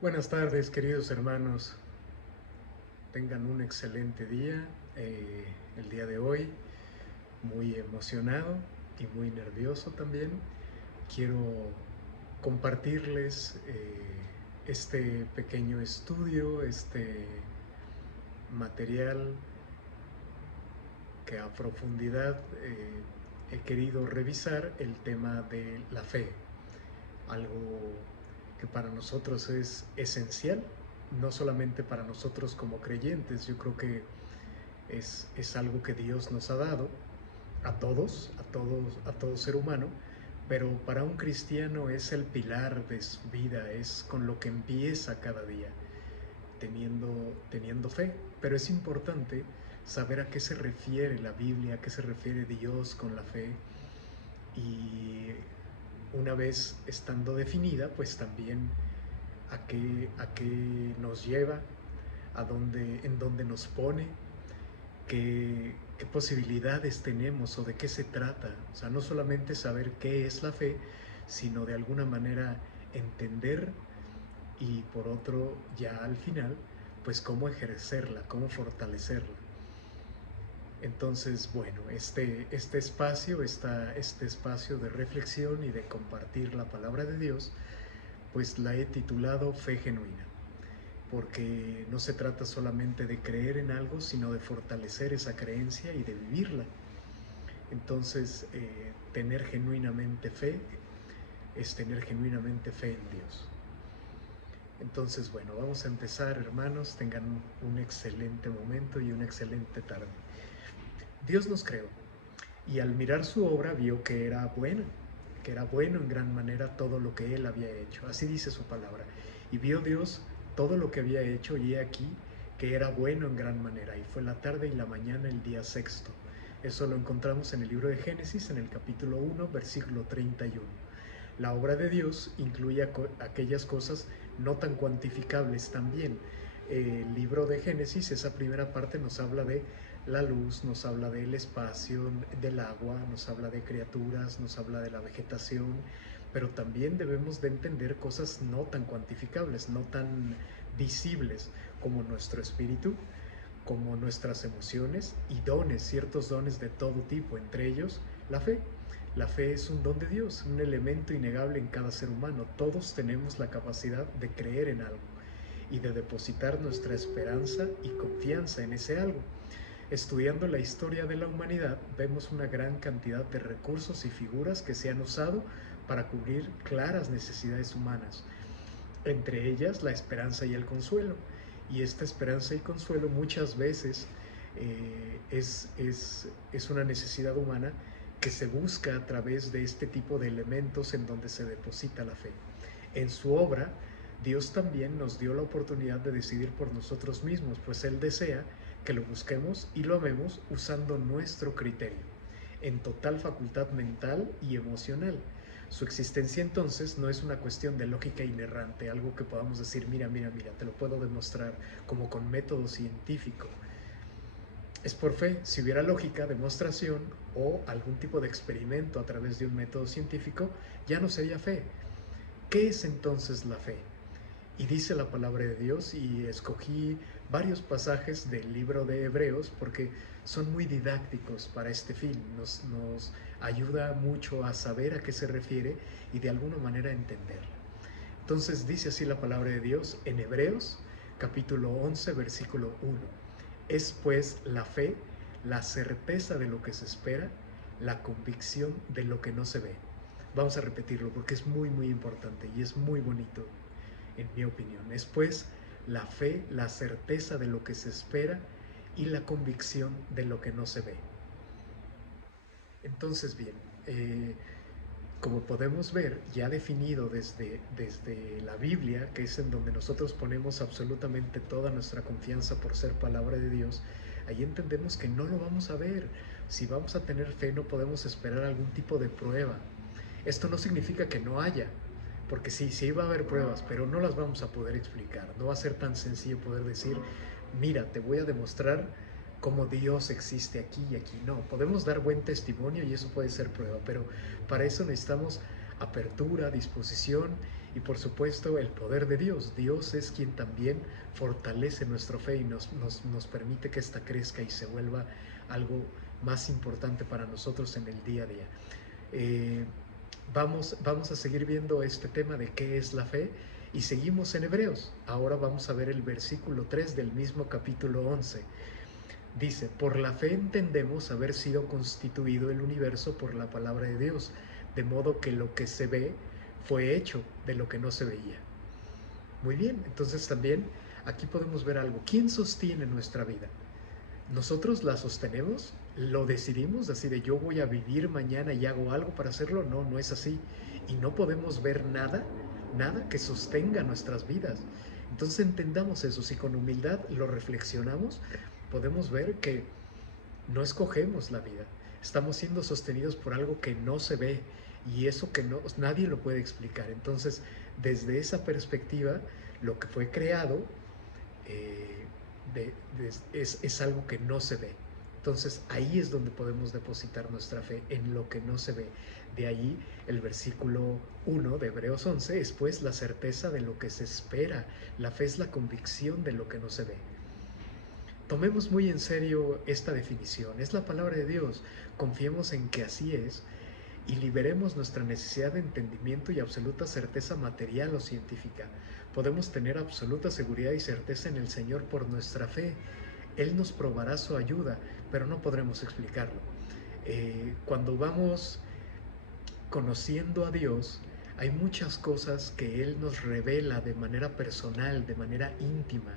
Buenas tardes, queridos hermanos. Tengan un excelente día. El día de hoy, muy emocionado y muy nervioso también. Quiero compartirles este pequeño estudio, este material que a profundidad he querido revisar el tema de la fe. Algo que para nosotros es esencial, no solamente para nosotros como creyentes. Yo creo que es algo que Dios nos ha dado a todo ser humano, pero para un cristiano es el pilar de su vida, es con lo que empieza cada día, teniendo fe. Pero es importante saber a qué se refiere la Biblia, a qué se refiere Dios con la fe, y una vez estando definida, pues también a qué nos lleva, en dónde nos pone, qué posibilidades tenemos o de qué se trata. O sea, no solamente saber qué es la fe, sino de alguna manera entender, y por otro, ya al final, pues cómo ejercerla, cómo fortalecerla. Entonces, bueno, este espacio de reflexión y de compartir la palabra de Dios, pues la he titulado Fe Genuina, porque no se trata solamente de creer en algo, sino de fortalecer esa creencia y de vivirla. Entonces, tener genuinamente fe es tener genuinamente fe en Dios. Entonces, bueno, vamos a empezar, hermanos. Tengan un excelente momento y una excelente tarde. Dios nos creó, y al mirar su obra vio que era bueno en gran manera todo lo que Él había hecho. Así dice su palabra. Y vio Dios todo lo que había hecho, y he aquí que era bueno en gran manera. Y fue la tarde y la mañana el día sexto. Eso lo encontramos en el libro de Génesis, en el capítulo 1, versículo 31. La obra de Dios incluye aquellas cosas no tan cuantificables también. El libro de Génesis, esa primera parte, nos habla de la luz, nos habla del espacio, del agua, nos habla de criaturas, nos habla de la vegetación, pero también debemos de entender cosas no tan cuantificables, no tan visibles, como nuestro espíritu, como nuestras emociones y dones, ciertos dones de todo tipo, entre ellos la fe. La fe es un don de Dios, un elemento innegable en cada ser humano. Todos tenemos la capacidad de creer en algo y de depositar nuestra esperanza y confianza en ese algo. Estudiando la historia de la humanidad, vemos una gran cantidad de recursos y figuras que se han usado para cubrir claras necesidades humanas, entre ellas la esperanza y el consuelo. Y esta esperanza y consuelo muchas veces es una necesidad humana que se busca a través de este tipo de elementos en donde se deposita la fe. En su obra, Dios también nos dio la oportunidad de decidir por nosotros mismos, pues Él desea que lo busquemos y lo amemos usando nuestro criterio, en total facultad mental y emocional. Su existencia entonces no es una cuestión de lógica inerrante, algo que podamos decir, mira, mira, mira, te lo puedo demostrar como con método científico. Es por fe. Si hubiera lógica, demostración o algún tipo de experimento a través de un método científico, ya no sería fe. ¿Qué es entonces la fe? Y dice la palabra de Dios, y escogí varios pasajes del libro de Hebreos porque son muy didácticos para este fin. Nos ayuda mucho a saber a qué se refiere y de alguna manera a entenderla. Entonces dice así la palabra de Dios en Hebreos capítulo 11 versículo 1. Es pues la fe, la certeza de lo que se espera, la convicción de lo que no se ve. Vamos a repetirlo porque es muy muy importante y es muy bonito, en mi opinión. Es pues la fe, la certeza de lo que se espera, y la convicción de lo que no se ve. Entonces, bien, como podemos ver, ya definido desde la Biblia, que es en donde nosotros ponemos absolutamente toda nuestra confianza por ser palabra de Dios, ahí entendemos que no lo vamos a ver. Si vamos a tener fe, no podemos esperar algún tipo de prueba. Esto no significa que no haya, porque sí, sí va a haber pruebas, pero no las vamos a poder explicar. No va a ser tan sencillo poder decir, mira, te voy a demostrar cómo Dios existe aquí y aquí. No, podemos dar buen testimonio y eso puede ser prueba, pero para eso necesitamos apertura, disposición y por supuesto el poder de Dios. Dios es quien también fortalece nuestra fe y nos permite que ésta crezca y se vuelva algo más importante para nosotros en el día a día. Vamos a seguir viendo este tema de qué es la fe y seguimos en Hebreos. Ahora vamos a ver el versículo 3 del mismo capítulo 11. Dice: por la fe entendemos haber sido constituido el universo por la palabra de Dios, de modo que lo que se ve fue hecho de lo que no se veía. Muy bien, entonces también aquí podemos ver algo. ¿Quién sostiene nuestra vida? ¿Nosotros la sostenemos? ¿Lo decidimos así de yo voy a vivir mañana y hago algo para hacerlo? No, no es así. Y no podemos ver nada que sostenga nuestras vidas. Entonces entendamos eso. Si con humildad lo reflexionamos, podemos ver que no escogemos la vida. Estamos siendo sostenidos por algo que no se ve y eso que no, nadie lo puede explicar. Entonces, desde esa perspectiva, lo que fue creado es algo que no se ve. Entonces ahí es donde podemos depositar nuestra fe, en lo que no se ve. De ahí el versículo 1 de Hebreos 11 es pues la certeza de lo que se espera. La fe es la convicción de lo que no se ve. Tomemos muy en serio esta definición. Es la palabra de Dios. Confiemos en que así es y liberemos nuestra necesidad de entendimiento y absoluta certeza material o científica. Podemos tener absoluta seguridad y certeza en el Señor por nuestra fe. Él nos probará su ayuda, pero no podremos explicarlo. Cuando vamos conociendo a Dios, hay muchas cosas que Él nos revela de manera personal, de manera íntima.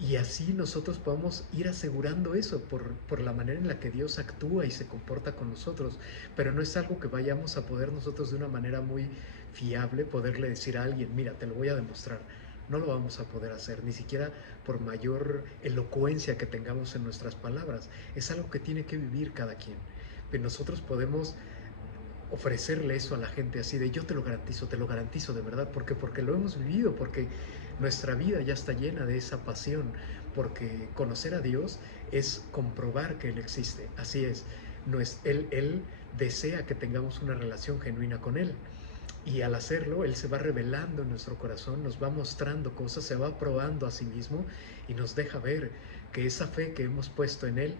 Y así nosotros podemos ir asegurando eso por la manera en la que Dios actúa y se comporta con nosotros. Pero no es algo que vayamos a poder nosotros de una manera muy fiable poderle decir a alguien: mira, te lo voy a demostrar. No lo vamos a poder hacer, ni siquiera por mayor elocuencia que tengamos en nuestras palabras. Es algo que tiene que vivir cada quien. Pero nosotros podemos ofrecerle eso a la gente así de: yo te lo garantizo de verdad. ¿Por qué? Porque lo hemos vivido, porque nuestra vida ya está llena de esa pasión, porque conocer a Dios es comprobar que Él existe. Así es, Él desea que tengamos una relación genuina con Él. Y al hacerlo, Él se va revelando en nuestro corazón, nos va mostrando cosas, se va probando a sí mismo y nos deja ver que esa fe que hemos puesto en Él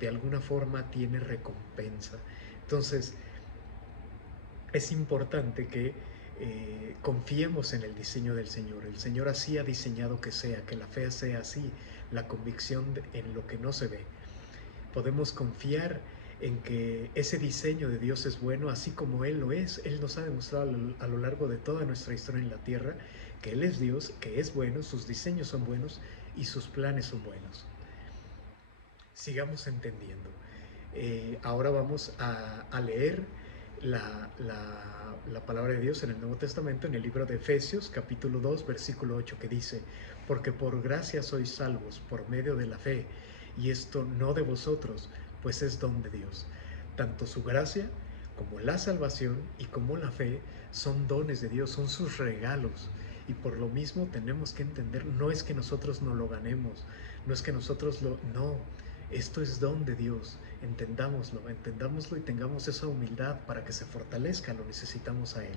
de alguna forma tiene recompensa. Entonces, es importante que confiemos en el diseño del Señor. El Señor así ha diseñado que la fe sea así, la convicción en lo que no se ve. Podemos confiar en que ese diseño de Dios es bueno, así como Él lo es. Él nos ha demostrado a lo largo de toda nuestra historia en la tierra que Él es Dios, que es bueno, sus diseños son buenos y sus planes son buenos. Sigamos entendiendo. Ahora vamos a leer la palabra de Dios en el Nuevo Testamento, en el libro de Efesios, capítulo 2, versículo 8, que dice: porque por gracia sois salvos por medio de la fe, y esto no de vosotros, pues es don de Dios. Tanto su gracia como la salvación y como la fe son dones de Dios, son sus regalos. Y por lo mismo tenemos que entender, no es que nosotros no lo ganemos, no es que nosotros no, esto es don de Dios. Entendámoslo y tengamos esa humildad para que se fortalezca, lo necesitamos a Él.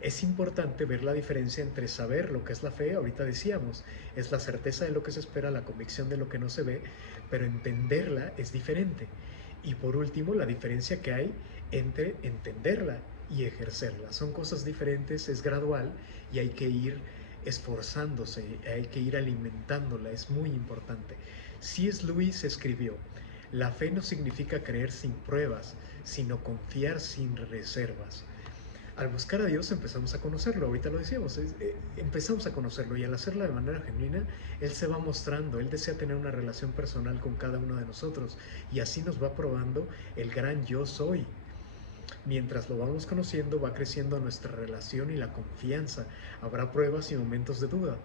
Es importante ver la diferencia entre saber lo que es la fe, ahorita decíamos, es la certeza de lo que se espera, la convicción de lo que no se ve, pero entenderla es diferente. Y por último, la diferencia que hay entre entenderla y ejercerla. Son cosas diferentes, es gradual y hay que ir esforzándose, hay que ir alimentándola, es muy importante. C.S. Lewis escribió: la fe no significa creer sin pruebas, sino confiar sin reservas. Al buscar a Dios empezamos a conocerlo, ahorita lo decíamos, empezamos a conocerlo, y al hacerlo de manera genuina, Él se va mostrando, Él desea tener una relación personal con cada uno de nosotros, y así nos va probando el gran yo soy. Mientras lo vamos conociendo, va creciendo nuestra relación y la confianza. Habrá pruebas y momentos de duda,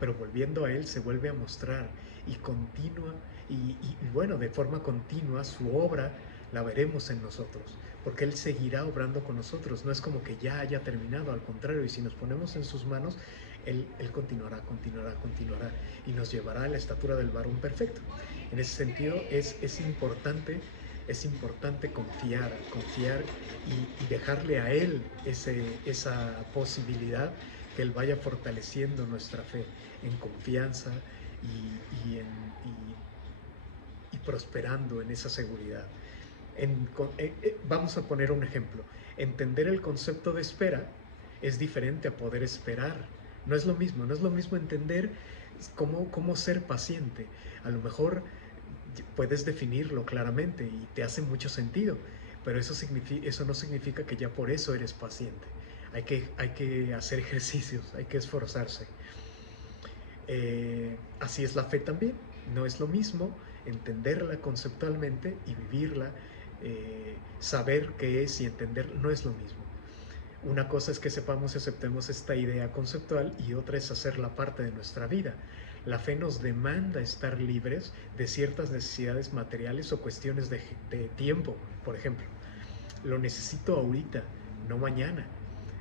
pero volviendo a Él se vuelve a mostrar y continúa, y bueno, de forma continua su obra la veremos en nosotros, porque Él seguirá obrando con nosotros. No es como que ya haya terminado, al contrario, y si nos ponemos en sus manos, Él continuará y nos llevará a la estatura del varón perfecto. En ese sentido es importante Es importante confiar y dejarle a Él esa posibilidad, que Él vaya fortaleciendo nuestra fe en confianza y prosperando en esa seguridad. Vamos a poner un ejemplo. Entender el concepto de espera es diferente a poder esperar. No es lo mismo entender cómo ser paciente. A lo mejor puedes definirlo claramente y te hace mucho sentido, pero eso no significa que ya por eso eres paciente. Hay que hacer ejercicios, hay que esforzarse. Así es la fe también. No es lo mismo entenderla conceptualmente y vivirla, saber qué es y entender, no es lo mismo. Una cosa es que sepamos y aceptemos esta idea conceptual, y otra es hacerla parte de nuestra vida. La fe nos demanda estar libres de ciertas necesidades materiales o cuestiones de tiempo. Por ejemplo, lo necesito ahorita, no mañana.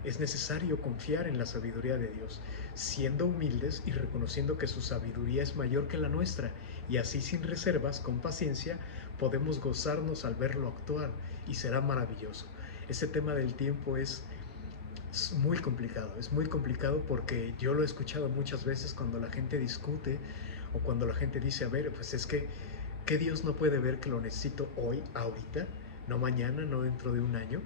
Es necesario confiar en la sabiduría de Dios, siendo humildes y reconociendo que su sabiduría es mayor que la nuestra, y así sin reservas, con paciencia, podemos gozarnos al verlo actuar, y será maravilloso. Ese tema del tiempo es muy complicado porque yo lo he escuchado muchas veces cuando la gente discute o cuando la gente dice, a ver, pues es que Dios no puede ver que lo necesito hoy, ahorita, no mañana, no dentro de un año,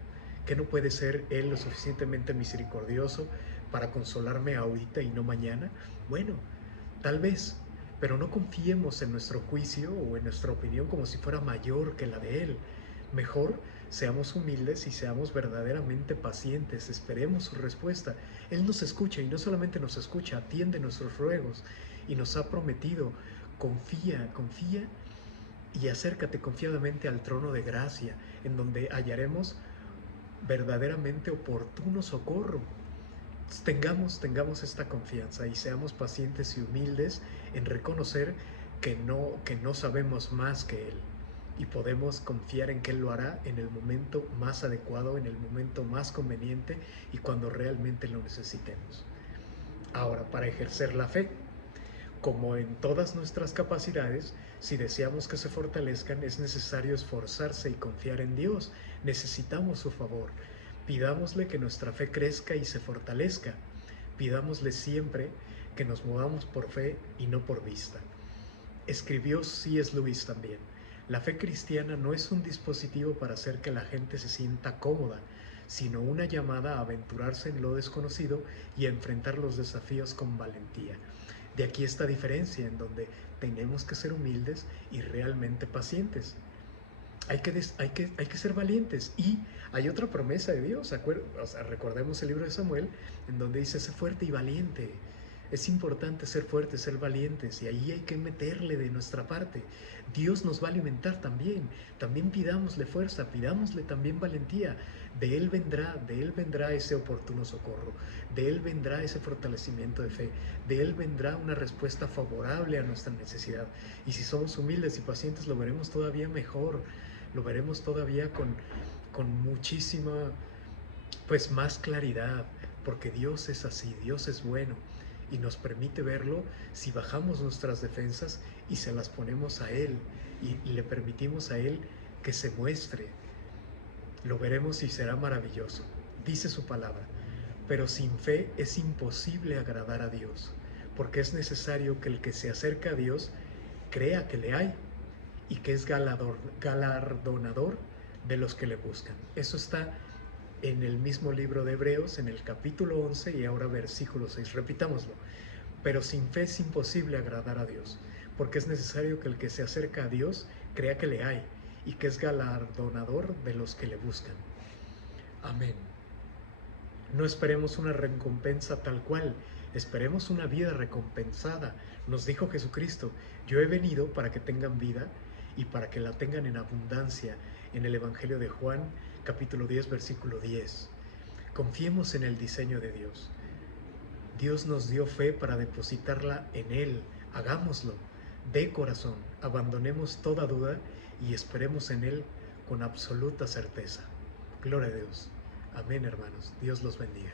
que no puede ser Él lo suficientemente misericordioso para consolarme ahorita y no mañana. Bueno, tal vez, pero no confiemos en nuestro juicio o en nuestra opinión como si fuera mayor que la de Él. Mejor seamos humildes y seamos verdaderamente pacientes, esperemos su respuesta. Él nos escucha, y no solamente nos escucha, atiende nuestros ruegos y nos ha prometido: confía y acércate confiadamente al trono de gracia, en donde hallaremos verdaderamente oportuno socorro. Tengamos esta confianza y seamos pacientes y humildes en reconocer que no sabemos más que Él, y podemos confiar en que Él lo hará en el momento más adecuado, en el momento más conveniente y cuando realmente lo necesitemos. Ahora, para ejercer la fe, como en todas nuestras capacidades, si deseamos que se fortalezcan, es necesario esforzarse y confiar en Dios. Necesitamos su favor. Pidámosle que nuestra fe crezca y se fortalezca. Pidámosle siempre que nos movamos por fe y no por vista. Escribió C.S. Lewis también: la fe cristiana no es un dispositivo para hacer que la gente se sienta cómoda, sino una llamada a aventurarse en lo desconocido y a enfrentar los desafíos con valentía. De aquí esta diferencia en donde tenemos que ser humildes y realmente pacientes. Hay que ser valientes. Y hay otra promesa de Dios. Recordemos el libro de Samuel, en donde dice: sé fuerte y valiente. Es importante ser fuertes, ser valientes, y ahí hay que meterle de nuestra parte. Dios nos va a alimentar también. También pidámosle fuerza, pidámosle también valentía. De Él vendrá ese oportuno socorro. De Él vendrá ese fortalecimiento de fe. De Él vendrá una respuesta favorable a nuestra necesidad. Y si somos humildes y pacientes, lo veremos todavía mejor. Lo veremos todavía con muchísima, pues, más claridad, porque Dios es así, Dios es bueno, y nos permite verlo si bajamos nuestras defensas y se las ponemos a Él y le permitimos a Él que se muestre. Lo veremos y será maravilloso. Dice su palabra: pero sin fe es imposible agradar a Dios, porque es necesario que el que se acerca a Dios crea que le hay y que es galardonador de los que le buscan. Eso está en el mismo libro de Hebreos, en el capítulo 11 y ahora versículo 6. Repitámoslo: pero sin fe es imposible agradar a Dios, porque es necesario que el que se acerca a Dios crea que le hay y que es galardonador de los que le buscan. Amén. No esperemos una recompensa tal cual, esperemos una vida recompensada. Nos dijo Jesucristo: yo he venido para que tengan vida y para que la tengan en abundancia, en el Evangelio de Juan, capítulo 10, versículo 10. Confiemos en el diseño de Dios. Dios nos dio fe para depositarla en Él. Hagámoslo de corazón, abandonemos toda duda y esperemos en Él con absoluta certeza. Gloria a Dios. Amén, hermanos. Dios los bendiga.